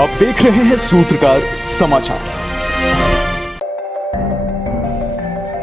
आप देख रहे हैं सूत्रकार समाचार।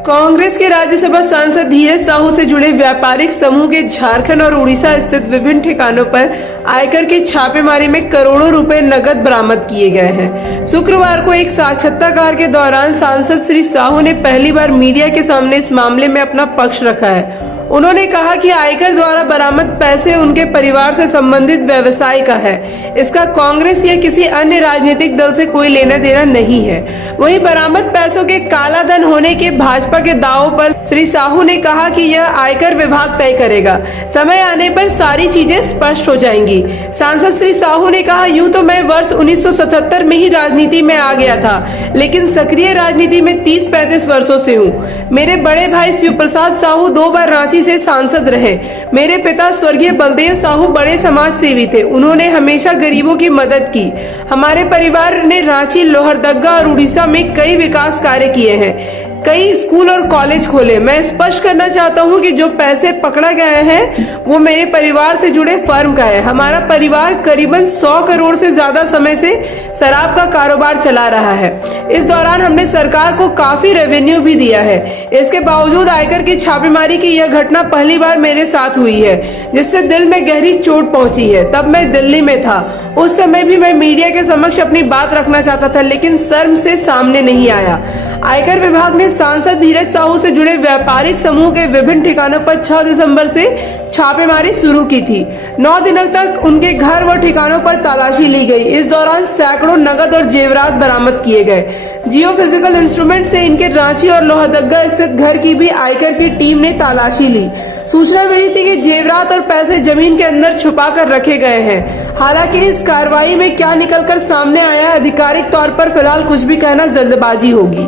कांग्रेस के राज्यसभा सांसद धीरज साहू से जुड़े व्यापारिक समूह के झारखंड और उड़ीसा स्थित विभिन्न ठिकानों पर आयकर की छापेमारी में करोड़ों रुपए नकद बरामद किए गए हैं। शुक्रवार को एक साक्षात्कार के दौरान सांसद श्री साहू ने पहली बार मीडिया के सामने इस मामले में अपना पक्ष रखा है। उन्होंने कहा कि आयकर द्वारा बरामद पैसे उनके परिवार से संबंधित व्यवसाय का है, इसका कांग्रेस या किसी अन्य राजनीतिक दल से कोई लेना देना नहीं है। वहीं बरामद पैसों के काला धन होने के भाजपा के दावों पर श्री साहू ने कहा कि यह आयकर विभाग तय करेगा, समय आने पर सारी चीजें स्पष्ट हो जाएंगी। सांसद श्री साहू ने कहा, यूं तो मैं वर्ष 1977 में ही राजनीति में आ गया था, लेकिन सक्रिय राजनीति में 30-35 वर्षों से हूँ। मेरे बड़े भाई शिव प्रसाद साहू 2 बार रांची से सांसद रहे। मेरे पिता स्वर्गीय बलदेव साहू बड़े समाज सेवी थे, उन्होंने हमेशा गरीबों की मदद की। हमारे परिवार ने रांची, लोहरदगा और उड़ीसा में कई विकास कार्य किए हैं, कई स्कूल और कॉलेज खोले। मैं स्पष्ट करना चाहता हूं कि जो पैसे पकड़ा गए हैं वो मेरे परिवार से जुड़े फर्म का है। हमारा परिवार करीबन 100 करोड़ से ज्यादा समय से शराब का कारोबार चला रहा है। इस दौरान हमने सरकार को काफी रेवेन्यू भी दिया है। इसके बावजूद आयकर की छापेमारी की यह घटना पहली बार मेरे साथ हुई है, जिससे दिल में गहरी चोट पहुंची है। तब मैं दिल्ली में था, उस समय भी मैं मीडिया के समक्ष अपनी बात रखना चाहता था, लेकिन शर्म से सामने नहीं आया। आयकर विभाग ने सांसद धीरज साहू से जुड़े व्यापारिक समूह के विभिन्न ठिकानों पर 6 दिसंबर से छापेमारी शुरू की थी। 9 दिनों तक उनके घर व ठिकानों पर तलाशी ली गई। इस दौरान सैकड़ों नगद और जेवरात बरामद किए गए। जियो फिजिकल इंस्ट्रूमेंट से इनके रांची और लोहरदगा स्थित घर की भी आयकर की टीम ने तलाशी ली। सूचना मिली थी कि जेवरात और पैसे जमीन के अंदर छुपा कर रखे गए हैं। हालांकि इस कार्रवाई में क्या निकलकर सामने आया, आधिकारिक तौर पर फिलहाल कुछ भी कहना जल्दबाजी होगी।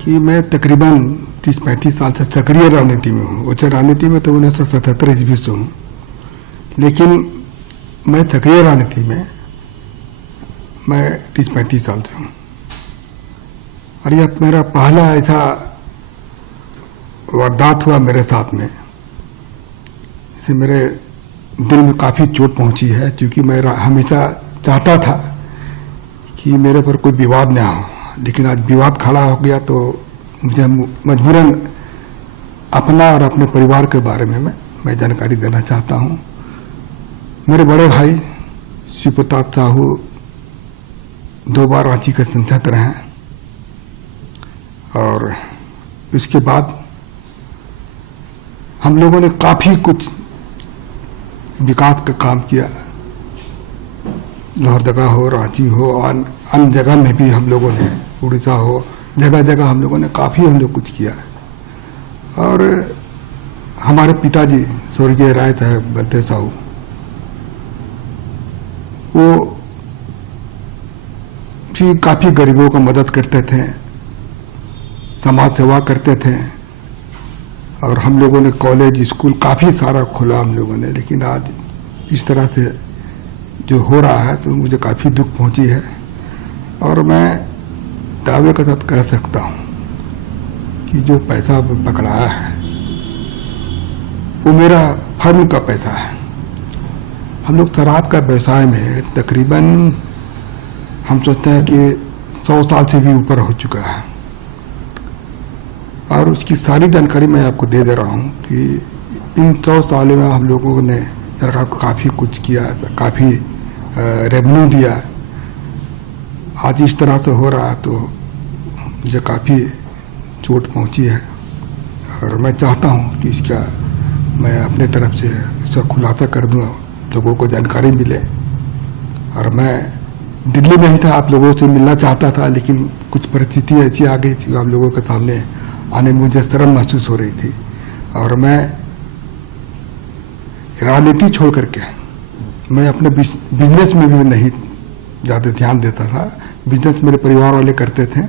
कि मैं तकरीबन 30-35 साल से सक्रिय राजनीति में हूँ। उच्च राजनीति में तो 1977 ईस्वी से हूँ, लेकिन मैं सक्रिय राजनीति में मैं 30-35 साल से हूँ। और यह मेरा पहला ऐसा वारदात हुआ मेरे साथ में, इससे मेरे दिल में काफ़ी चोट पहुँची है, क्योंकि मैं हमेशा चाहता था कि मेरे पर कोई विवाद न हो, लेकिन आज विवाद खड़ा हो गया तो मुझे मजबूरन अपना और अपने परिवार के बारे में मैं जानकारी देना चाहता हूँ। मेरे बड़े भाई शिव प्रसाद साहू 2 बार रांची के सांसद रहे, और इसके बाद हम लोगों ने काफ़ी कुछ विकास का काम किया। लोहरदगा हो, रांची हो, अन्य जगह में भी हम लोगों ने, उड़ीसा हो, जगह जगह हम लोगों ने काफ़ी कुछ किया। और हमारे पिताजी स्वर्गीय राय साहब बलदेव साहू, वो भी काफ़ी गरीबों को मदद करते थे, समाज सेवा करते थे, और हम लोगों ने कॉलेज स्कूल काफ़ी सारा खोला हम लोगों ने। लेकिन आज इस तरह से जो हो रहा है तो मुझे काफ़ी दुख पहुंची है, और मैं दावे के साथ कह सकता हूं कि जो पैसा पकड़ाया है वो मेरा फर्म का पैसा है। हम लोग शराब का व्यवसाय में तकरीबन हम सोचते हैं कि 100 साल से भी ऊपर हो चुका है, और उसकी सारी जानकारी मैं आपको दे रहा हूं कि इन 100 सालों में हम लोगों ने सरकार को काफ़ी कुछ किया, काफ़ी रेवेन्यू दिया। आज इस तरह से हो रहा तो मुझे काफ़ी चोट पहुंची है, और मैं चाहता हूं कि इसका मैं अपने तरफ से इसका खुलासा कर दूं, लोगों को जानकारी मिले। और मैं दिल्ली में ही था, आप लोगों से मिलना चाहता था, लेकिन कुछ परिस्थिति ऐसी आ गई थी, आप लोगों के सामने आने में मुझे शर्म महसूस हो रही थी। और मैं राजनीति छोड़ करके मैं अपने बिजनेस में भी नहीं ज़्यादा ध्यान देता था। बिजनेस मेरे परिवार वाले करते थे,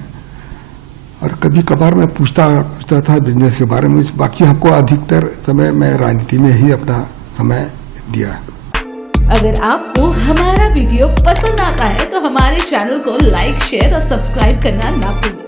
और कभी कभार मैं पूछता था बिजनेस के बारे में। बाकी हमको अधिकतर समय मैं राजनीति में ही अपना समय दिया। अगर आपको हमारा वीडियो पसंद आता है तो हमारे चैनल को लाइक, शेयर और सब्सक्राइब करना ना भूलें।